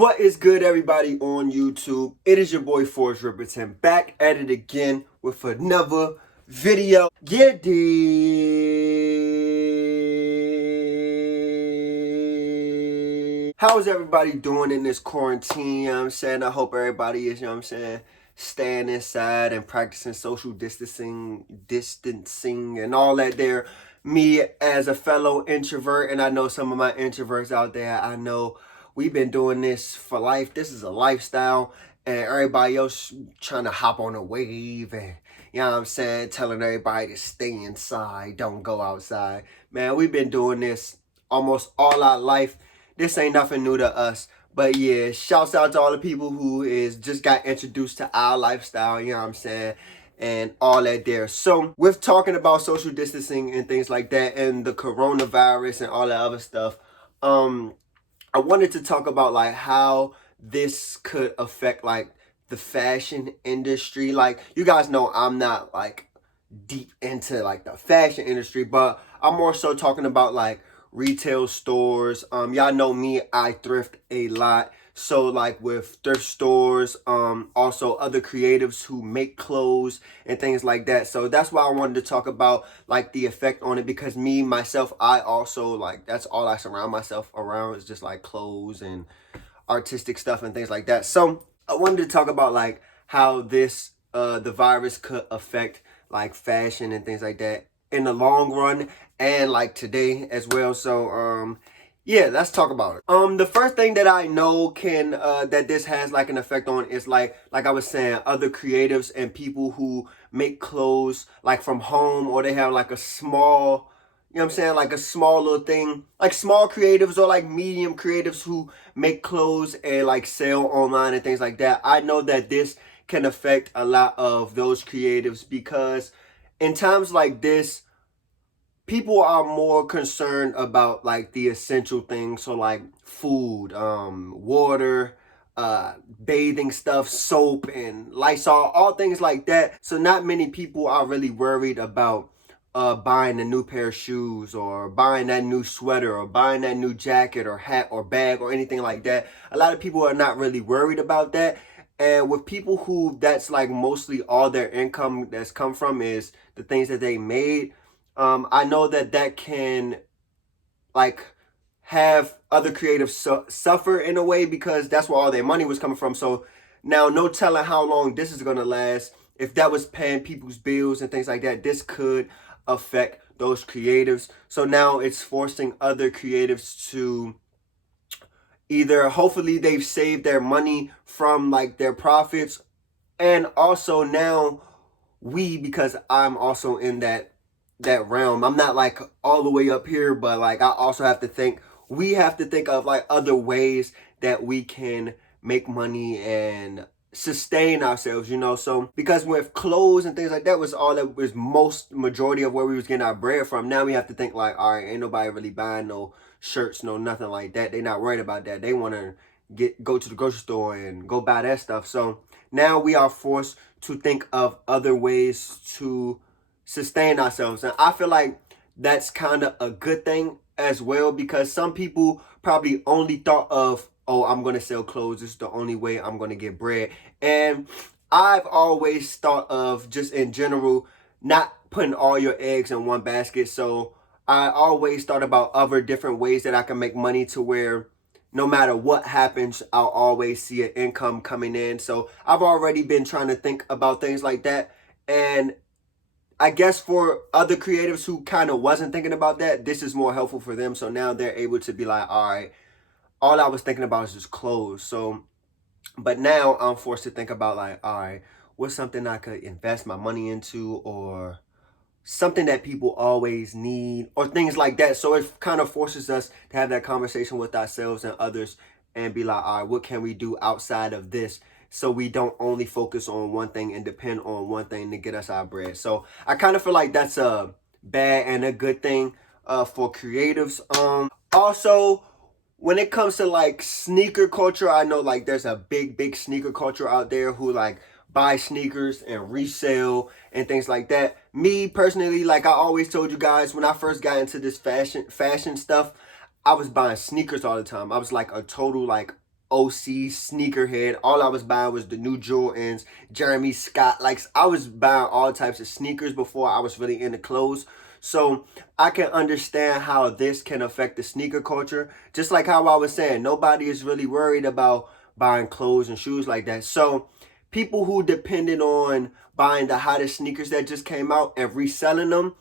What is good, everybody on YouTube? It is your boy Forrest Riverton back at it again with another video. Yeah, how's everybody doing in this quarantine? You know what I'm saying? I hope everybody is, you know what I'm saying, staying inside and practicing social distancing and all that there. Me as a fellow introvert, and I know some of my introverts out there, I know we've been doing this for life. This is a lifestyle, and everybody else trying to hop on a wave and, you know what I'm saying, telling everybody to stay inside, don't go outside. Man, we've been doing this almost all our life. This ain't nothing new to us. But yeah, shouts out to all the people who is just got introduced to our lifestyle, you know what I'm saying, and all that there. So with talking about social distancing and things like that and the coronavirus and all that other stuff, I wanted to talk about like how this could affect like the fashion industry. Like, you guys know I'm not like deep into like the fashion industry, but I'm more so talking about like retail stores. Y'all know me, I thrift a lot. So like with thrift stores, also other creatives who make clothes and things like that. So that's why I wanted to talk about like the effect on it, because me, myself, I also like, that's all I surround myself around is just like clothes and artistic stuff and things like that. So I wanted to talk about like how this, the virus could affect like fashion and things like that in the long run and like today as well. So yeah, let's talk about it. The first thing that I know can that this has like an effect on is like I was saying, other creatives and people who make clothes like from home, or they have like a small, you know what I'm saying, like a small little thing, like small creatives or like medium creatives who make clothes and like sell online and things like that. I know that this can affect a lot of those creatives, because in times like this, people are more concerned about like the essential things. So like food, water, bathing stuff, soap and Lysol, all things like that. So not many people are really worried about buying a new pair of shoes, or buying that new sweater, or buying that new jacket or hat or bag or anything like that. A lot of people are not really worried about that. And with people who that's like mostly all their income that's come from is the things that they made, I know that that can like have other creatives suffer in a way, because that's where all their money was coming from. So now no telling how long this is going to last. If that was paying people's bills and things like that, this could affect those creatives. So now it's forcing other creatives to either, hopefully they've saved their money from like their profits, and also now because I'm also in that realm, I'm not like all the way up here, but like I also have to think, we have to think of like other ways that we can make money and sustain ourselves, you know. So because with clothes and things like that was all that was majority of where we was getting our bread from, now we have to think like, all right, ain't nobody really buying no shirts, no nothing like that. They not worried about that. They want to go to the grocery store and go buy that stuff. So now we are forced to think of other ways to sustain ourselves. And I feel like that's kind of a good thing as well, because some people probably only thought of, oh, I'm going to sell clothes, this is the only way I'm going to get bread. And I've always thought of, just in general, not putting all your eggs in one basket. So I always thought about other different ways that I can make money, to where no matter what happens, I'll always see an income coming in. So I've already been trying to think about things like that. And I guess for other creatives who kind of wasn't thinking about that, this is more helpful for them. So now they're able to be like, all right, all I was thinking about is just clothes. So, but now I'm forced to think about like, all right, what's something I could invest my money into, or something that people always need, or things like that. So it kind of forces us to have that conversation with ourselves and others and be like, all right, what can we do outside of this, so we don't only focus on one thing and depend on one thing to get us our bread. So I kind of feel like that's a bad and a good thing for creatives. Also, when it comes to like sneaker culture, I know like there's a big sneaker culture out there who like buy sneakers and resell and things like that. Me personally, like I always told you guys, when I first got into this fashion stuff, I was buying sneakers all the time. I was like a total like OC sneakerhead. All I was buying was the new Jordans, Jeremy Scott. Like, I was buying all types of sneakers before I was really into clothes. So I can understand how this can affect the sneaker culture. Just like how I was saying, nobody is really worried about buying clothes and shoes like that. So people who depended on buying the hottest sneakers that just came out and reselling them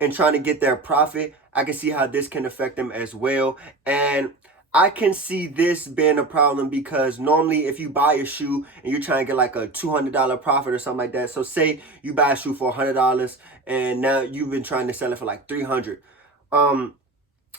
and trying to get their profit, I can see how this can affect them as well. And I can see this being a problem because normally if you buy a shoe and you're trying to get like a $200 profit or something like that. So say you buy a shoe for $100 and now you've been trying to sell it for like $300.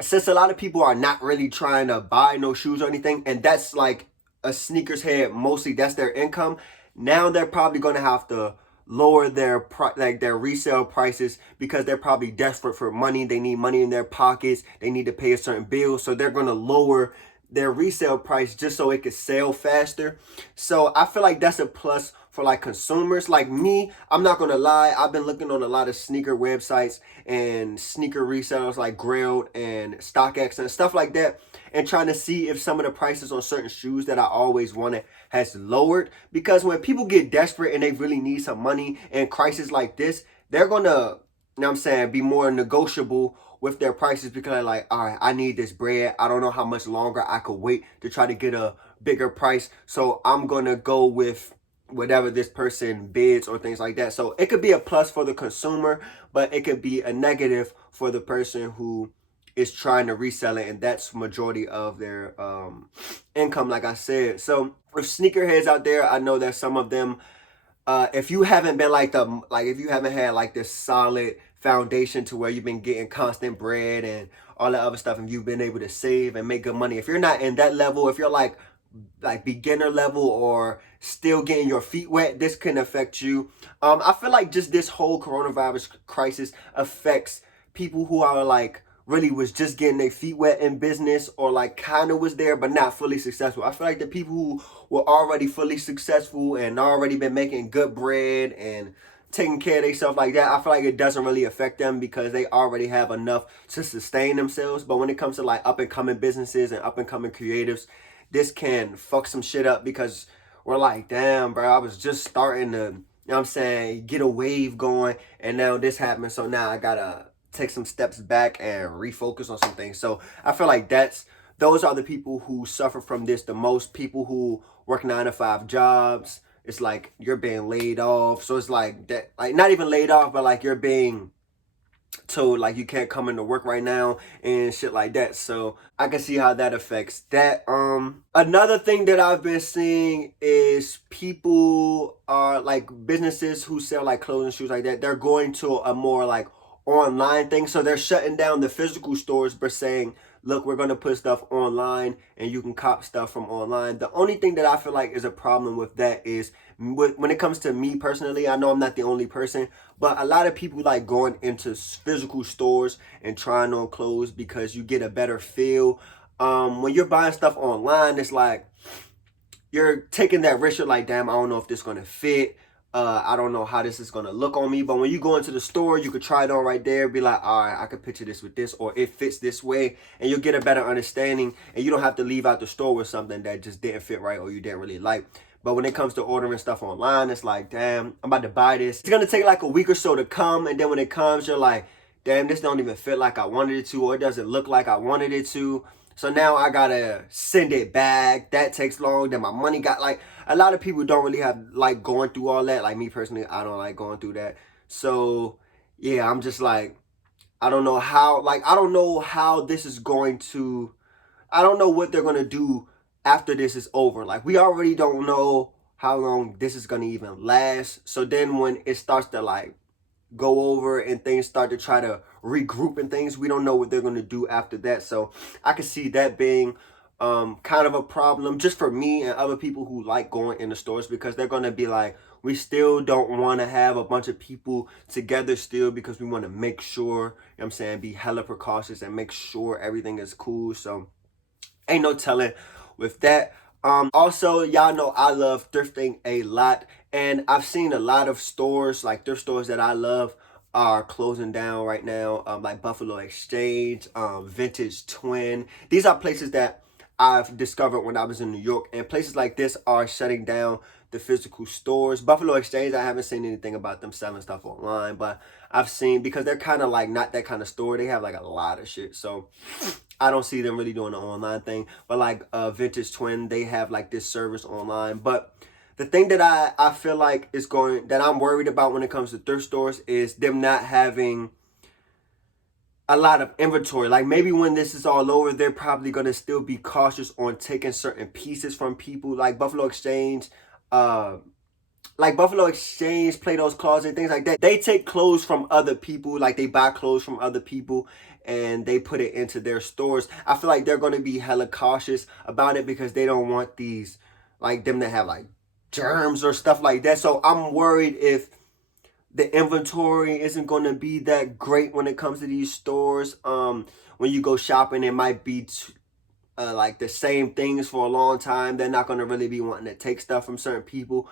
Since a lot of people are not really trying to buy no shoes or anything, and that's like a sneakers head, mostly that's their income. Now they're probably going to have to lower their their resale prices because they're probably desperate for money. They need money in their pockets. They need to pay a certain bill, so they're going to lower their resale price just so it could sell faster. So I feel like that's a plus for like consumers. Like me, I'm not gonna lie, I've been looking on a lot of sneaker websites and sneaker resellers like Grailed and StockX and stuff like that, and trying to see if some of the prices on certain shoes that I always wanted has lowered. Because when people get desperate and they really need some money in crisis like this, they're gonna, you know what I'm saying, be more negotiable with their prices because they're like, all right, I need this bread. I don't know how much longer I could wait to try to get a bigger price. So I'm going to go with whatever this person bids or things like that. So it could be a plus for the consumer, but it could be a negative for the person who is trying to resell it. And that's majority of their income, like I said. So with sneakerheads out there, I know that some of them, if you haven't been if you haven't had like this solid foundation to where you've been getting constant bread and all that other stuff, and you've been able to save and make good money, if you're not in that level, if you're like beginner level or still getting your feet wet, this can affect you. I feel like just this whole coronavirus crisis affects people who are like really was just getting their feet wet in business or like kind of was there but not fully successful. I feel like the people who were already fully successful and already been making good bread and taking care of themselves like that, I feel like it doesn't really affect them because they already have enough to sustain themselves. But when it comes to like up and coming businesses and up and coming creatives, this can fuck some shit up because we're like, damn, bro, I was just starting to, you know what I'm saying, get a wave going, and now this happened, so now I gotta take some steps back and refocus on some things. So I feel like those are the people who suffer from this the most. People who work 9-to-5 jobs, it's like you're being laid off. So it's like that, like not even laid off, but like you're being told like you can't come into work right now and shit like that. So I can see how that affects that. Another thing that I've been seeing is people are like businesses who sell like clothes and shoes like that, they're going to a more like online thing. So they're shutting down the physical stores but saying, look, we're going to put stuff online and you can cop stuff from online. The only thing that I feel like is a problem with that is when it comes to me personally, I know I'm not the only person, but a lot of people like going into physical stores and trying on clothes because you get a better feel. When you're buying stuff online, it's like you're taking that risk. You're like, damn, I don't know if this is going to fit. I don't know how this is going to look on me. But when you go into the store, you could try it on right there. Be like, all right, I could picture this with this, or it fits this way. And you'll get a better understanding. And you don't have to leave out the store with something that just didn't fit right or you didn't really like. But when it comes to ordering stuff online, it's like, damn, I'm about to buy this. It's going to take like a week or so to come. And then when it comes, you're like, damn, this don't even fit like I wanted it to, or it doesn't look like I wanted it to. So now I gotta send it back. That takes long. Then my money got like, a lot of people don't really have like going through all that. Like me personally, I don't like going through that. So yeah, I'm just like, I don't know how, I don't know how this is going to, I don't know what they're going to do after this is over. Like we already don't know how long this is going to even last. So then when it starts to like go over and things start to try to regroup and things, we don't know what they're going to do after that. So I can see that being kind of a problem just for me and other people who like going in the stores, because they're going to be like, we still don't want to have a bunch of people together still because we want to make sure, you know what I'm saying, be hella precautious and make sure everything is cool. So ain't no telling with that. Also, y'all know I love thrifting a lot, and I've seen a lot of stores, like thrift stores that I love, are closing down right now, like Buffalo Exchange, Vintage Twin. These are places that I've discovered when I was in New York. And places like this are shutting down the physical stores. Buffalo Exchange, I haven't seen anything about them selling stuff online, but I've seen, because they're kind of like not that kind of store. They have like a lot of shit. So I don't see them really doing the online thing. But like Vintage Twin, they have like this service online. But the thing that I feel like is that I'm worried about when it comes to thrift stores is them not having a lot of inventory. Like maybe when this is all over, they're probably going to still be cautious on taking certain pieces from people. Like Buffalo Exchange, Play Those Closet, things like that. They take clothes from other people, like they buy clothes from other people and they put it into their stores. I feel like they're going to be hella cautious about it because they don't want these, like them to have like germs or stuff like that. So I'm worried if the inventory isn't going to be that great when it comes to these stores. When you go shopping, it might be like the same things for a long time. They're not going to really be wanting to take stuff from certain people.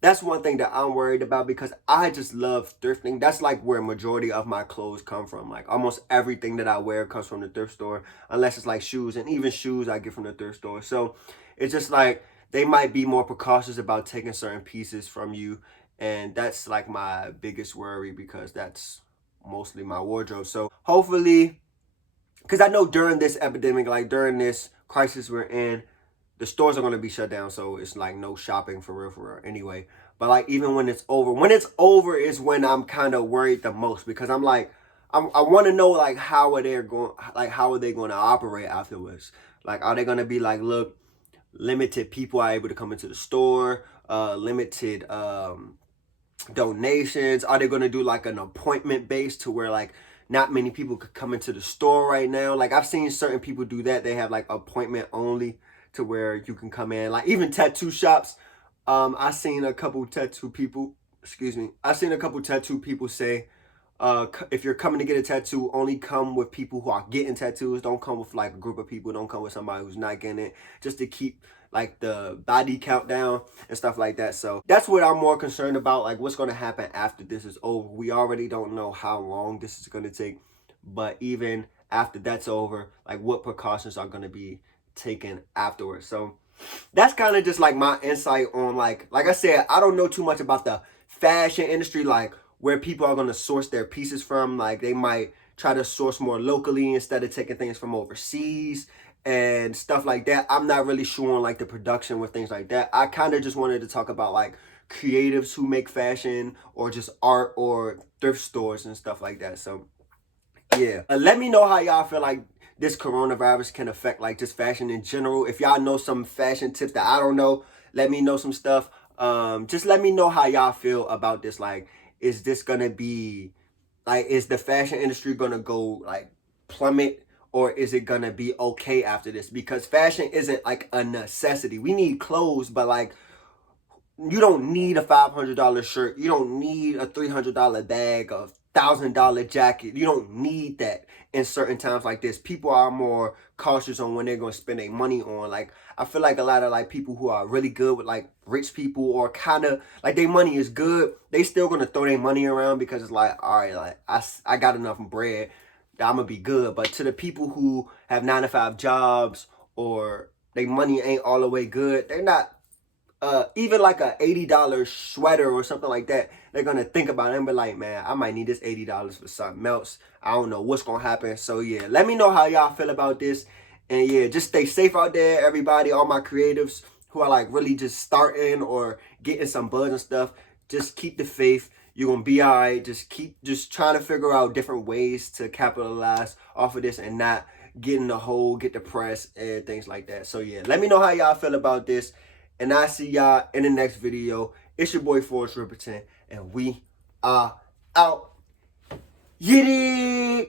That's one thing that I'm worried about because I just love thrifting. That's like where majority of my clothes come from. Like almost everything that I wear comes from the thrift store, unless it's like shoes, and even shoes I get from the thrift store. So it's just like they might be more precautious about taking certain pieces from you. And that's like my biggest worry because that's mostly my wardrobe. So hopefully, because I know during this epidemic, like during this crisis we're in, the stores are going to be shut down. So it's like no shopping for real anyway. But like even when it's over is when I'm kind of worried the most because I'm like, I want to know like how are they going to operate afterwards? Like, are they going to be like, look, limited people are able to come into the store, limited donations? Are they going to do like an appointment based to where like not many people could come into the store right now? Like I've seen certain people do that. They have like appointment only to where you can come in. Like even tattoo shops. I seen a couple tattoo people say, if you're coming to get a tattoo, only come with people who are getting tattoos. Don't come with like a group of people. Don't come with somebody who's not getting it, just to keep like the body count down and stuff like that. So that's what I'm more concerned about, like what's going to happen after this is over. We already don't know how long this is going to take, but even after that's over, like what precautions are going to be taken afterwards. So that's kind of just like my insight on like I said, I don't know too much about the fashion industry, like where people are going to source their pieces from. Like they might try to source more locally instead of taking things from overseas and stuff like that. I'm not really sure on like the production with things like that. I kind of just wanted to talk about like creatives who make fashion or just art or thrift stores and stuff like that. So yeah, let me know how y'all feel like this coronavirus can affect like just fashion in general. If y'all know some fashion tips that I don't know, let me know some stuff. Just let me know how y'all feel about this. Like, is this gonna be like, is the fashion industry gonna go like plummet, or is it gonna be okay after this? Because fashion isn't like a necessity. We need clothes, but like you don't need a $500 shirt. You don't need a $300 bag, a $1,000 jacket. You don't need that in certain times like this. People are more cautious on when they're going to spend their money on. Like, I feel like a lot of like people who are really good with like rich people or kind of like their money is good, they still going to throw their money around because it's like, all right, like I got enough bread that I'm going to be good. But to the people who have 9-to-5 jobs or their money ain't all the way good, they're not even like a $80 sweater or something like that, they're gonna think about it and be like, man, I might need this $80 for something else. I don't know what's gonna happen. So yeah, let me know how y'all feel about this. And yeah, just stay safe out there, everybody. All my creatives who are like really just starting or getting some buzz and stuff, just keep the faith. You're gonna be all right. Just keep trying to figure out different ways to capitalize off of this and not get in the hole, get depressed and things like that. So yeah, let me know how y'all feel about this. And I see y'all in the next video. It's your boy Forrest Riperton, and we are out. Yiddy!